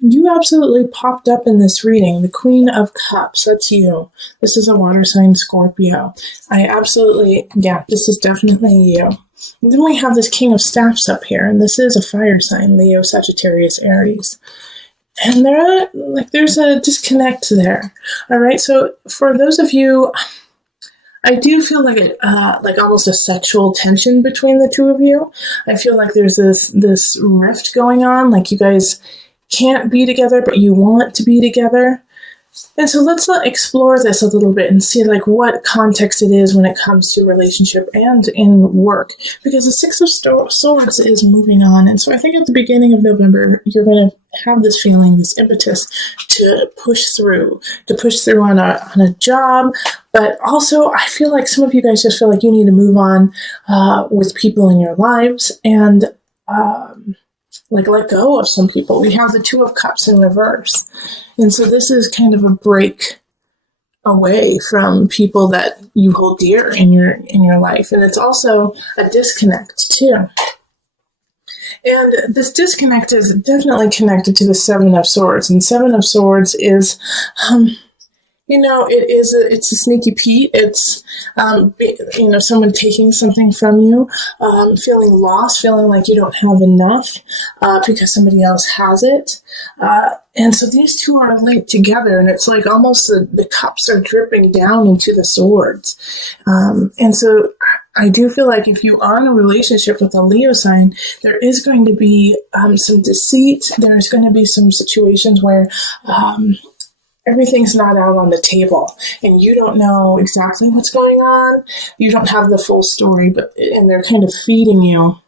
You absolutely popped up in this reading. The Queen of Cups, that's you. This is a water sign Scorpio. This is definitely you. And then we have this King of Staffs up here, and this is a fire sign, Leo, Sagittarius, Aries. And there's a disconnect there. All right, so for those of you, I do feel like almost a sexual tension between the two of you. I feel like there's this rift going on, like you guys can't be together, but you want to be together. And so let's explore this a little bit and see like what context it is when it comes to relationship and in work, because the Six of Swords is moving on. And so I think at the beginning of November, you're going to have this feeling, this impetus to push through on a job. But also I feel like some of you guys just feel like you need to move on with people in your lives and let go of some people. We have the Two of Cups in reverse. And so this is kind of a break away from people that you hold dear in your life. And it's also a disconnect too. And this disconnect is definitely connected to the Seven of Swords. And Seven of Swords is, it's a sneaky Pete. It's, someone taking something from you, feeling lost, feeling like you don't have enough because somebody else has it. And so these two are linked together, and it's like almost the cups are dripping down into the swords. And so I do feel like if you are in a relationship with a Leo sign, there is going to be some deceit. There's going to be some situations where everything's not out on the table and you don't know exactly what's going on. You don't have the full story, and they're kind of feeding you,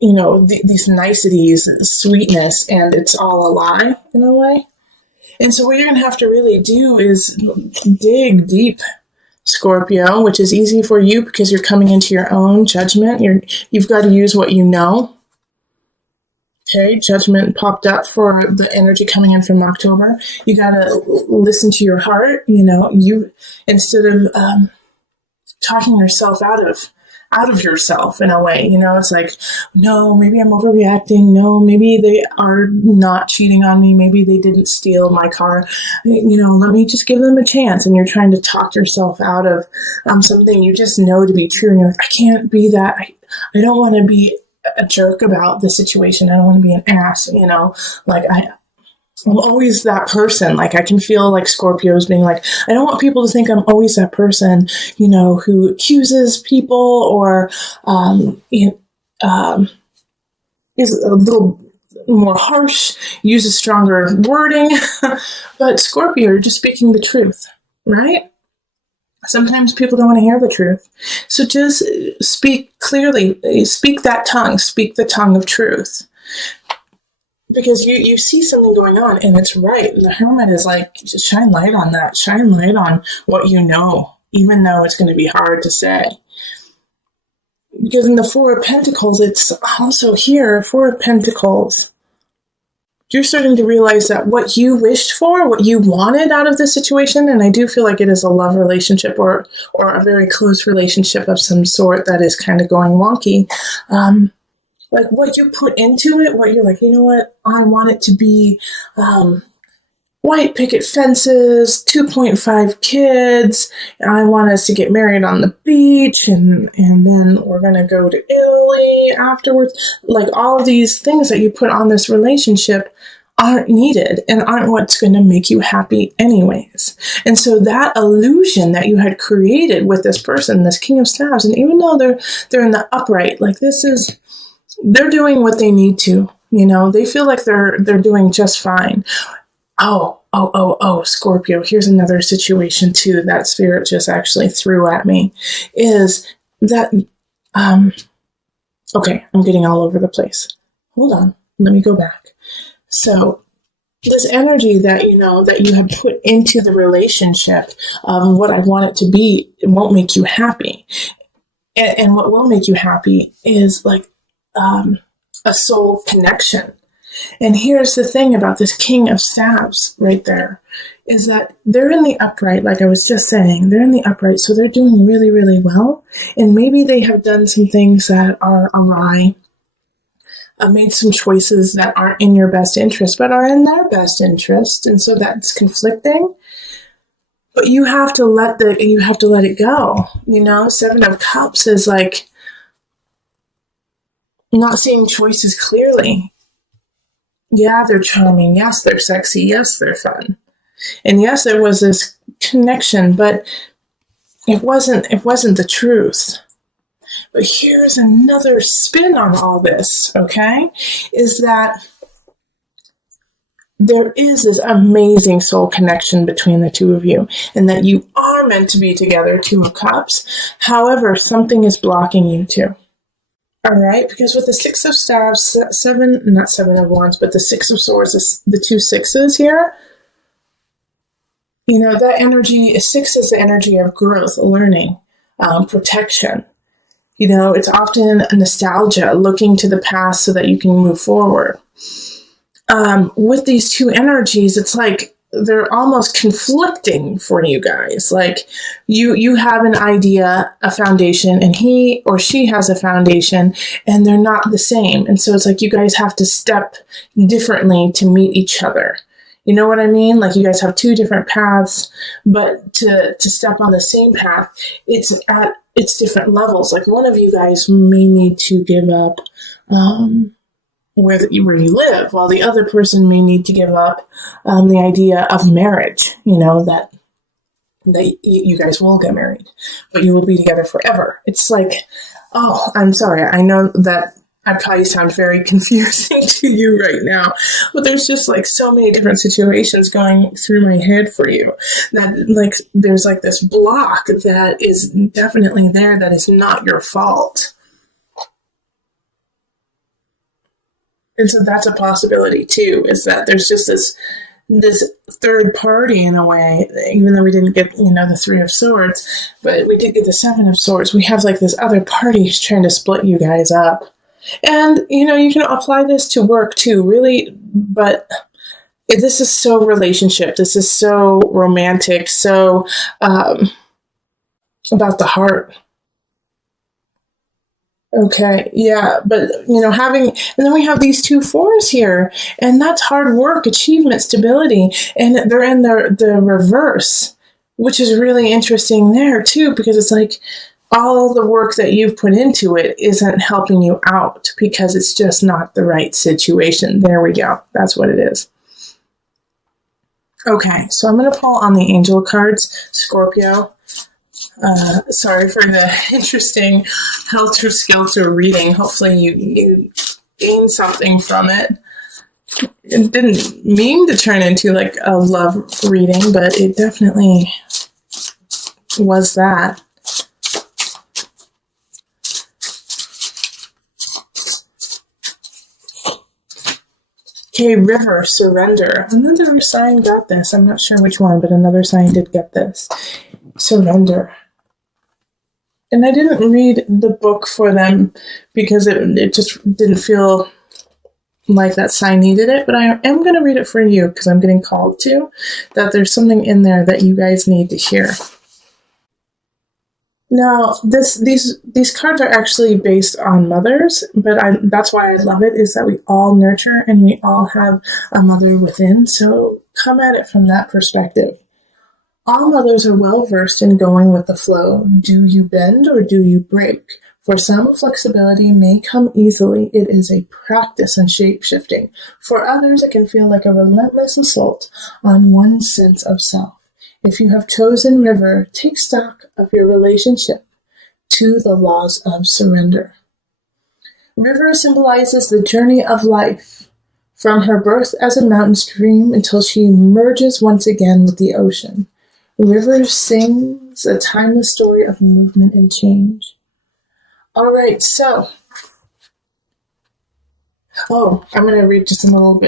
these niceties, sweetness, and it's all a lie in a way. And so what you're going to have to really do is dig deep, Scorpio, which is easy for you because you're coming into your own judgment. You've got to use what you know. Okay, judgment popped up for the energy coming in from October. You got to listen to your heart. You instead of talking yourself out of yourself in a way. It's like, no, maybe I'm overreacting. No, maybe they are not cheating on me. Maybe they didn't steal my car. Let me just give them a chance. And you're trying to talk yourself out of something you just know to be true. And you're like, I can't be that. I don't want to be a jerk about the situation. I don't want to be an ass, I'm always that person. Like I can feel like Scorpios being like, I don't want people to think I'm always that person, who accuses people or is a little more harsh, uses stronger wording. But Scorpio, you're just speaking the truth, right? Sometimes people don't want to hear the truth. So just speak clearly, speak that tongue, speak the tongue of truth. Because you see something going on and it's right. And the Hermit is like, just shine light on that. Shine light on what you know, even though it's going to be hard to say. Because in the Four of Pentacles, it's also here, Four of Pentacles. You're starting to realize that what you wished for, what you wanted out of this situation, and I do feel like it is a love relationship or a very close relationship of some sort that is kind of going wonky. Like what you put into it, what you're like, you know what, I want it to be white picket fences, 2.5 kids. I want us to get married on the beach and then we're going to go to Italy afterwards. Like all of these things that you put on this relationship aren't needed and aren't what's going to make you happy anyways. And so that illusion that you had created with this person, this King of Staffs, and even though they're in the upright, like they're doing what they need to, they feel like they're doing just fine. Oh, Scorpio, here's another situation too that Spirit just actually threw at me, is that, okay, I'm getting all over the place. Hold on, let me go back. So this energy that, that you have put into the relationship of what I want it to be, it won't make you happy. And what will make you happy is like a soul connection. And here's the thing about this King of Staffs right there, is that they're in the upright, like I was just saying, they're in the upright, so they're doing really, really well. And maybe they have done some things that are awry. made some choices that aren't in your best interest, but are in their best interest. And so that's conflicting. But you have to let it go. You know, Seven of Cups is like not seeing choices clearly. Yeah, they're charming. Yes, they're sexy. Yes, they're fun. And yes, there was this connection, but it wasn't the truth. But here's another spin on all this, okay? Is that there is this amazing soul connection between the two of you, and that you are meant to be together, Two of Cups. However, something is blocking you too. All right, because with the Six of Staves, not Seven of Wands, but the Six of Swords, the two sixes here, you know, that energy, six is the energy of growth, learning, protection. You know, it's often nostalgia, looking to the past so that you can move forward. With these two energies, it's like they're almost conflicting for you guys. Like you have an idea, a foundation, and he or she has a foundation, and they're not the same. And so it's like you guys have to step differently to meet each other. You know what I mean? Like you guys have two different paths, but to step on the same path, it's different levels. Like one of you guys may need to give up where you live, while the other person may need to give up the idea of marriage. You know, that you guys will get married, but you will be together forever. It's like, oh, I'm sorry. I know that I probably sound very confusing to you right now, but there's just like so many different situations going through my head for you that like there's like this block that is definitely there that is not your fault. And so that's a possibility too, is that there's just this third party in a way, even though we didn't get, you know, the Three of Swords, but we did get the Seven of Swords. We have like this other party who's trying to split you guys up. And, you know, you can apply this to work too, really, but this is so relationship. This is so romantic, so about the heart. Okay, yeah, but, you know, and then we have these two fours here, and that's hard work, achievement, stability, and they're in the reverse, which is really interesting there too, because it's like, all the work that you've put into it isn't helping you out because it's just not the right situation. There we go. That's what it is. Okay, so I'm going to pull on the angel cards, Scorpio. Sorry for the interesting helter-skelter reading. Hopefully you gain something from it. It didn't mean to turn into like a love reading, but it definitely was that. Okay, River, Surrender. Another sign got this. I'm not sure which one, but another sign did get this. Surrender. And I didn't read the book for them because it just didn't feel like that sign needed it, but I am going to read it for you because I'm getting called to, that there's something in there that you guys need to hear. Now, these cards are actually based on mothers, but that's why I love it, is that we all nurture and we all have a mother within, so come at it from that perspective. All mothers are well versed in going with the flow. Do you bend or do you break? For some, flexibility may come easily. It is a practice in shape-shifting. For others, it can feel like a relentless assault on one's sense of self. If you have chosen River, take stock of your relationship to the laws of surrender. River symbolizes the journey of life, from her birth as a mountain stream until she merges once again with the ocean. River sings a timeless story of movement and change. All right, so I'm going to read just a little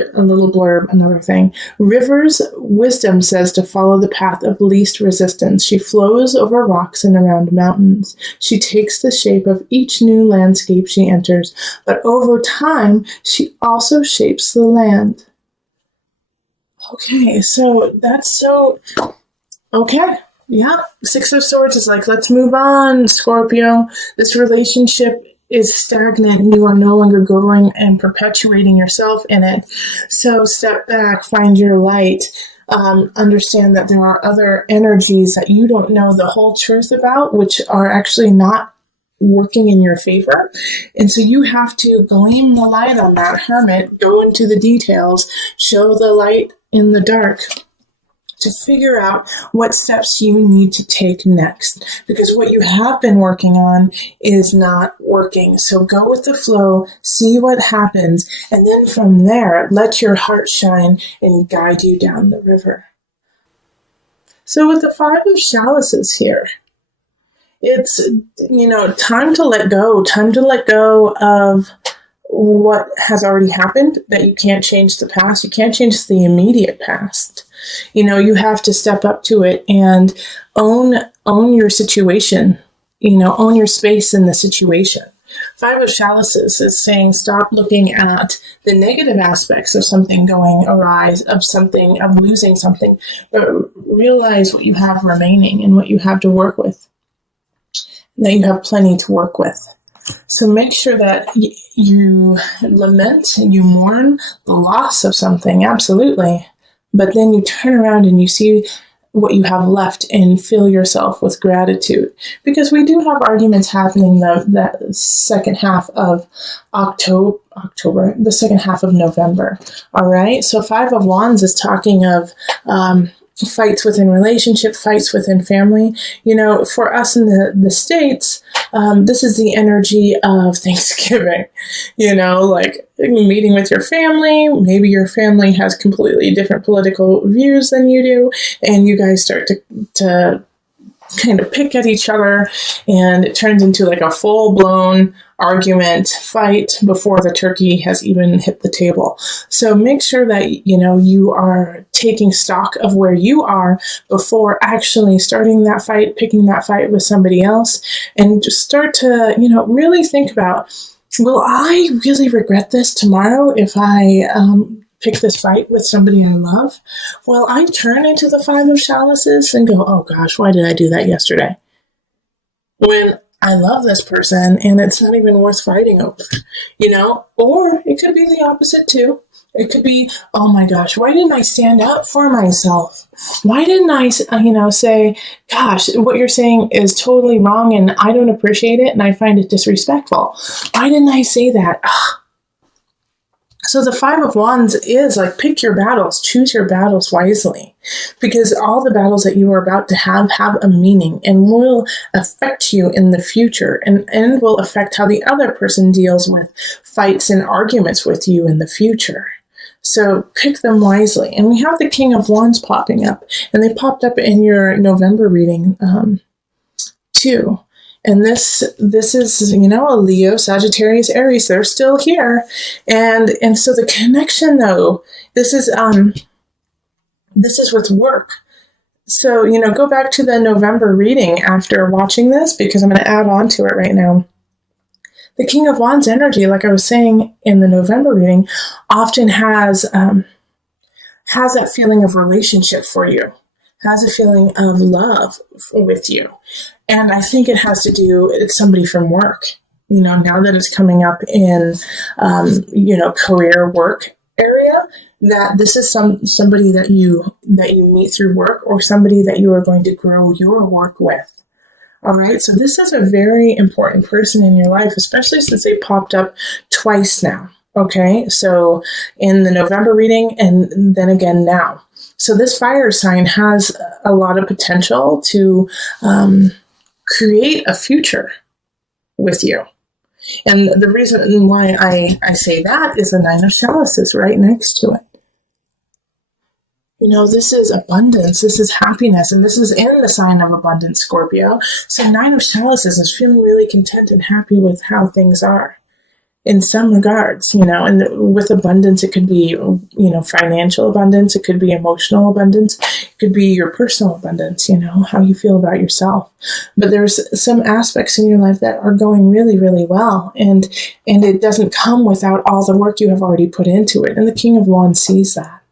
blurb, another thing. River's wisdom says to follow the path of least resistance. She flows over rocks and around mountains. She takes the shape of each new landscape she enters, but over time, she also shapes the land. Okay, so that's so... Okay, yeah. Six of Swords is like, let's move on, Scorpio. This relationship is stagnant and you are no longer growing and perpetuating yourself in it. So step back, find your light, understand that there are other energies that you don't know the whole truth about, which are actually not working in your favor. And so you have to gleam the light on that, hermit, go into the details, show the light in the dark, to figure out what steps you need to take next, because what you have been working on is not working. So go with the flow, see what happens, and then from there, let your heart shine and guide you down the river. So with the 5 of chalices here, it's, time to let go of what has already happened, that you can't change the past. You can't change the immediate past. You have to step up to it and own your situation, own your space in the situation. 5 of chalices is saying stop looking at the negative aspects of something going awry, of losing something, but realize what you have remaining and what you have to work with, that you have plenty to work with. So make sure that you lament and you mourn the loss of something, absolutely. But then you turn around and you see what you have left and fill yourself with gratitude. Because we do have arguments happening that second half of October, the second half of November. All right. So 5 of Wands is talking of fights within relationship, fights within family. For us in the States, this is the energy of Thanksgiving, like meeting with your family. Maybe your family has completely different political views than you do, and you guys start to kind of pick at each other, and it turns into like a full-blown argument, fight before the turkey has even hit the table. So make sure that, you are taking stock of where you are before actually starting that fight, picking that fight with somebody else, and just start to, really think about, will I really regret this tomorrow if I pick this fight with somebody I love? Will I turn into the 5 of chalices and go, oh gosh, why did I do that yesterday? When I love this person and it's not even worth fighting over, Or it could be the opposite too. It could be, oh my gosh, why didn't I stand up for myself? Why didn't I, say, gosh, what you're saying is totally wrong and I don't appreciate it and I find it disrespectful. Why didn't I say that? So the 5 of Wands is like, pick your battles, choose your battles wisely, because all the battles that you are about to have a meaning and will affect you in the future, and will affect how the other person deals with fights and arguments with you in the future. So pick them wisely. And we have the King of Wands popping up, and they popped up in your November reading too. And this is, a Leo, Sagittarius, Aries. They're still here. And so the connection, though, this is with work. So, go back to the November reading after watching this, because I'm going to add on to it right now. The King of Wands energy, like I was saying in the November reading, often has that feeling of relationship for you, has a feeling of love with you. And I think it has to do with somebody from work, now that it's coming up in, career work area, that this is somebody that you meet through work, or somebody that you are going to grow your work with. All right. So this is a very important person in your life, especially since they popped up twice now. Okay. So in the November reading and then again now. So this fire sign has a lot of potential to create a future with you. And the reason why I say that is the 9 of chalices right next to it. This is abundance, this is happiness, and this is in the sign of abundance, Scorpio. So 9 of chalices is feeling really content and happy with how things are in some regards, and with abundance, it could be, financial abundance, it could be emotional abundance, it could be your personal abundance, how you feel about yourself. But there's some aspects in your life that are going really, really well, and it doesn't come without all the work you have already put into it. And the King of Wands sees that.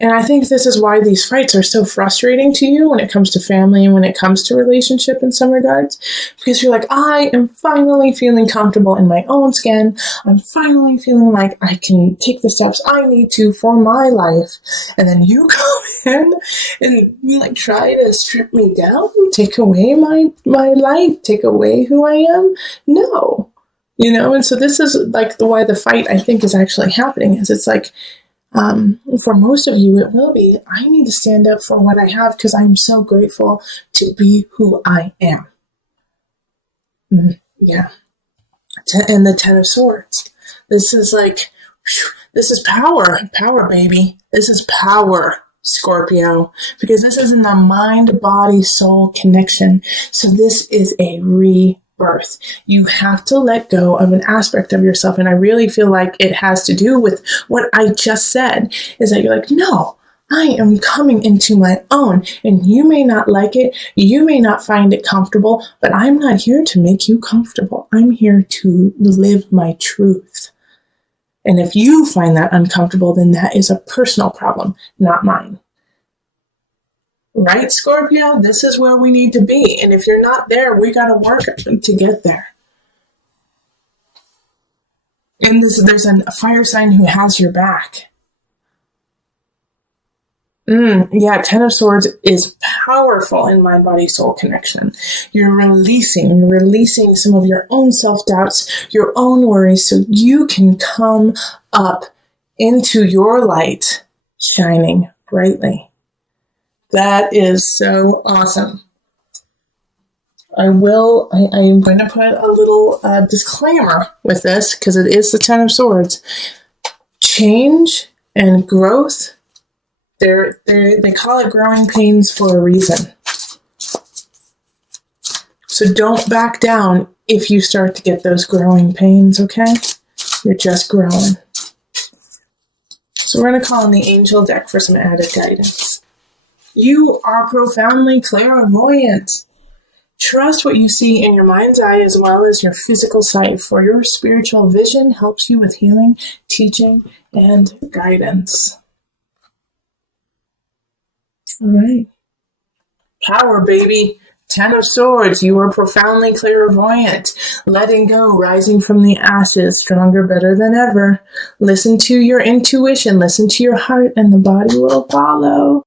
And I think this is why these fights are so frustrating to you when it comes to family and when it comes to relationship in some regards. Because you're like, I am finally feeling comfortable in my own skin. I'm finally feeling like I can take the steps I need to for my life. And then you come in and you like try to strip me down, take away my light, take away who I am. No. And so this is like why the fight I think is actually happening is it's like, for most of you, it will be, I need to stand up for what I have because I'm so grateful to be who I am. Yeah. And the Ten of Swords. This is like, this is power. Power, baby. This is power, Scorpio. Because this is in the mind, body, soul connection. So this is a rebirth. You have to let go of an aspect of yourself. And I really feel like it has to do with what I just said, is that you're like, no, I am coming into my own, and you may not like it. You may not find it comfortable, but I'm not here to make you comfortable. I'm here to live my truth. And if you find that uncomfortable, then that is a personal problem, not mine. Right, Scorpio? This is where we need to be. And if you're not there, we got to work to get there. And there's a fire sign who has your back. Yeah, Ten of Swords is powerful in mind, body, soul connection. You're releasing some of your own self-doubts, your own worries, so you can come up into your light, shining brightly. That is so awesome. I am going to put a little disclaimer with this, because it is the Ten of Swords. Change and growth, they call it growing pains for a reason. So don't back down if you start to get those growing pains, okay? You're just growing. So we're going to call on the angel deck for some added guidance. You are profoundly clairvoyant. Trust what you see in your mind's eye as well as your physical sight, for your spiritual vision helps you with healing, teaching, and guidance. All right. Power, baby. Ten of Swords. You are profoundly clairvoyant. Letting go, rising from the ashes, stronger, better than ever. Listen to your intuition. Listen to your heart, and the body will follow.